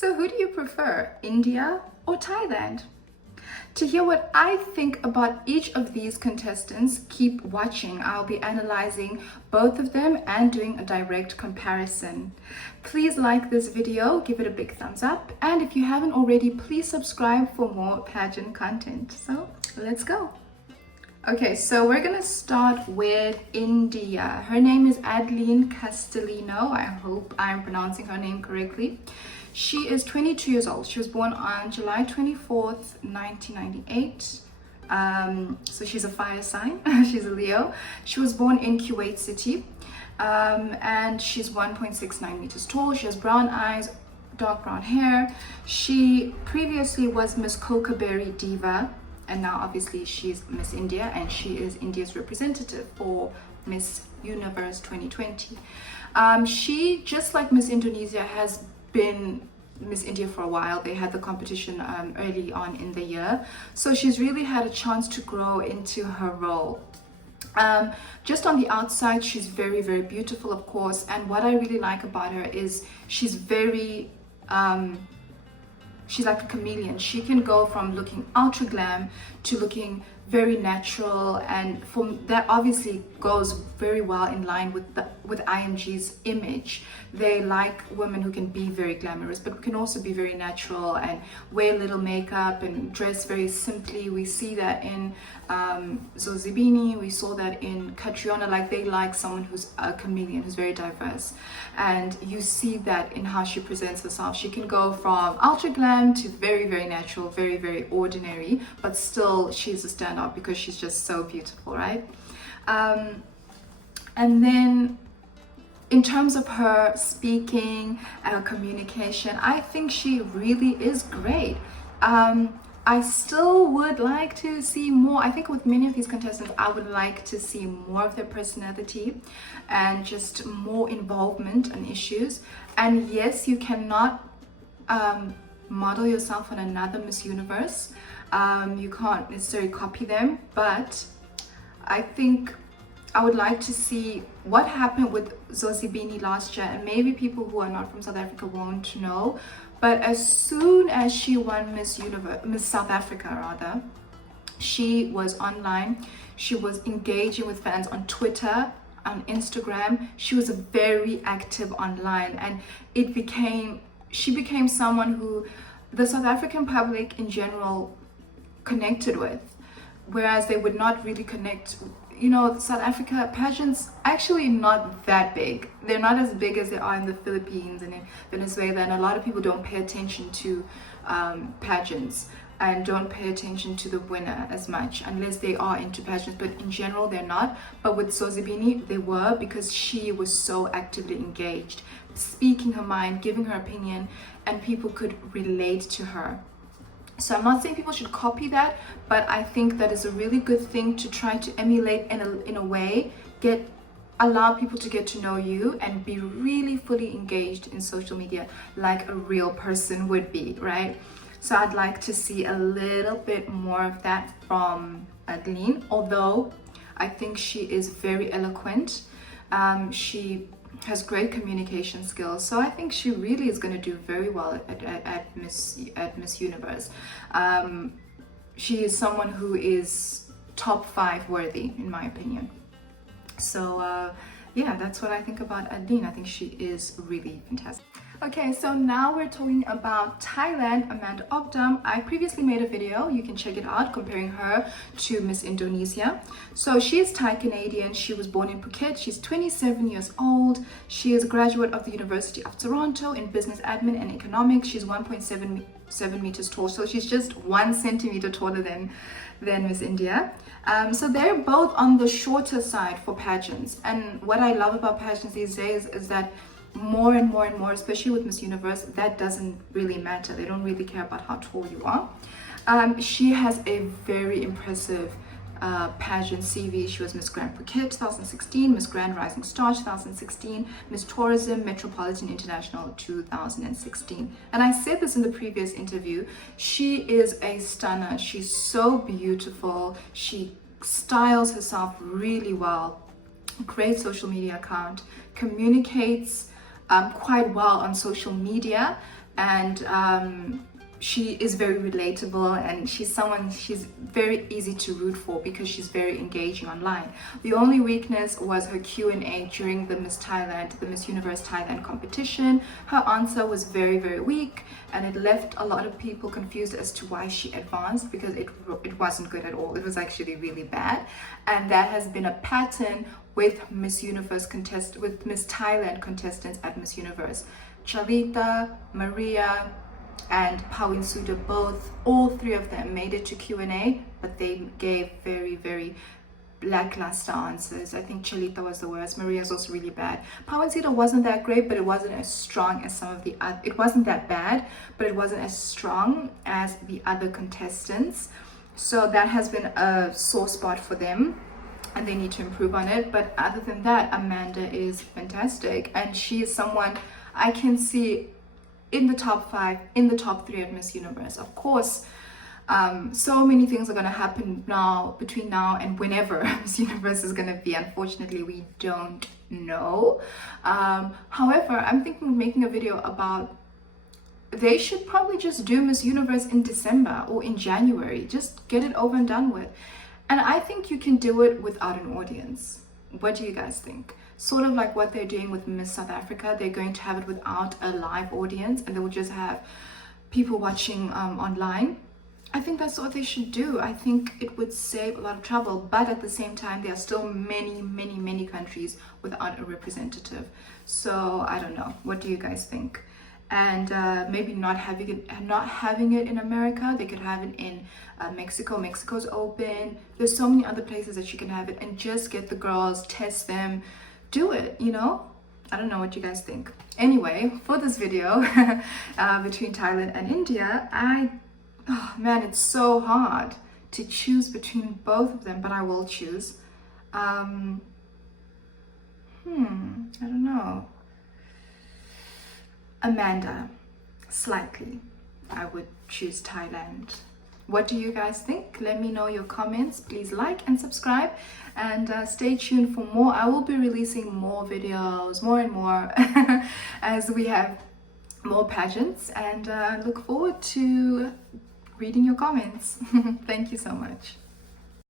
So who do you prefer, India or Thailand? To hear what I think about each of these contestants, keep watching. I'll be analyzing both of them and doing a direct comparison. Please like this video, give it a big thumbs up, and if you haven't already, please subscribe for more pageant content. So let's go. Okay, so we're gonna start with India. Her name is Adeline Castellino. I hope I'm pronouncing her name correctly. She is 22 years old. She was born on July 24th, 1998. So she's a fire sign. She's a Leo. She was born in Kuwait City, and she's 1.69 meters tall. She has brown eyes, dark brown hair. She previously was Miss Coca-Berry Diva, and now obviously she's Miss India, and she is India's representative for Miss Universe 2020. She, just like Miss Indonesia, has been Miss India for a while. They had the competition early on in the year, so she's really had a chance to grow into her role. Just on the outside, she's very, very beautiful, of course, and what I really like about her is she's very she's like a chameleon. She can go from looking ultra glam to looking very natural, and that obviously goes very well in line with IMG's image. They like women who can be very glamorous but can also be very natural and wear little makeup and dress very simply. We see that in Zozibini, we saw that in Catriona. Like, they like someone who's a chameleon, who's very diverse, and you see that in how she presents herself. She can go from ultra glam to very, very natural, very, very ordinary, but still she's a standout because she's just so beautiful, right? And then in terms of her speaking and her communication, I think she really is great. I still would like to see more. I think with many of these contestants, I would like to see more of their personality and just more involvement in issues. And yes, you cannot model yourself on another Miss Universe. You can't necessarily copy them, but I think I would like to see what happened with Zozibini last year, and maybe people who are not from South Africa won't know, but as soon as she won Miss South Africa rather, she was online. She was engaging with fans on Twitter, on Instagram. She was very active online, and she became someone who the South African public in general connected with, whereas they would not really connect. You know, South Africa pageants actually not that big. They're not as big as they are in the Philippines and in Venezuela, and a lot of people don't pay attention to pageants and don't pay attention to the winner as much unless they are into pageants, but in general they're not. But with Zozibini they were, because she was so actively engaged, speaking her mind, giving her opinion, and people could relate to her. So I'm not saying people should copy that, but I think that is a really good thing to try to emulate in a way, allow people to get to know you and be really fully engaged in social media like a real person would be, right? So I'd like to see a little bit more of that from Adeline, although I think she is very eloquent. She has great communication skills, so I think she really is going to do very well at Miss Universe. She is someone who is top 5 worthy, in my opinion. So yeah, that's what I think about Adeline. I think she is really fantastic. Okay, so now we're talking about Thailand, Amanda Obdam. I previously made a video, you can check it out, comparing her to Miss Indonesia. So she is Thai Canadian. She was born in Phuket. She's 27 years old. She is a graduate of the University of Toronto in business admin and economics. She's 1.7 meters tall, so she's just 1 centimeter taller than Miss India. So they're both on the shorter side for pageants. And what I love about pageants these days is that more and more and more, especially with Miss Universe, that doesn't really matter. They don't really care about how tall you are. She has a very impressive pageant CV. She was Miss Grand Phuket 2016, Miss Grand Rising Star 2016, Miss Tourism Metropolitan International 2016. And I said this in the previous interview, she is a stunner. She's so beautiful. She styles herself really well. Great social media account, communicates quite well on social media, and she is very relatable, and she's very easy to root for because she's very engaging online. The only weakness was her Q&A during the Miss Universe Thailand competition. Her answer was very, very weak, and it left a lot of people confused as to why she advanced, because it wasn't good at all. It was actually really bad, and that has been a pattern with Miss Thailand contestants at Miss Universe. Chalita, Maria, and Pawin Suda, all three of them made it to Q&A, but they gave very, very lackluster answers. I think Chalita was the worst. Maria's also really bad. Pawin Suda wasn't that great, but it wasn't as strong as some of the other. It wasn't that bad, but it wasn't as strong as the other contestants. So that has been a sore spot for them, and they need to improve on it. But other than that, Amanda is fantastic, and she is someone I can see in the top 5, in the top 3 at Miss Universe. Of course, so many things are going to happen now, between now and whenever Miss Universe is going to be. Unfortunately, we don't know. However, I'm thinking of making a video about, they should probably just do Miss Universe in December or in January. Just get it over and done with. And I think you can do it without an audience. What do you guys think? Sort of like what they're doing with Miss South Africa. They're going to have it without a live audience, and they will just have people watching online. I think that's what they should do. I think it would save a lot of trouble, but at the same time, there are still many, many, many countries without a representative. So I don't know. What do you guys think? And maybe not having it in America. They could have it in Mexico. Mexico's open. There's so many other places that you can have it, and just get the girls, test them, do it, you know? I don't know what you guys think. Anyway, for this video between Thailand and India, oh man, it's so hard to choose between both of them, but I will choose. I don't know. Amanda, slightly. I would choose Thailand. What do you guys think? Let me know your comments. Please like and subscribe, and stay tuned for more. I will be releasing more videos, more and more, as we have more pageants, and look forward to reading your comments. Thank you so much.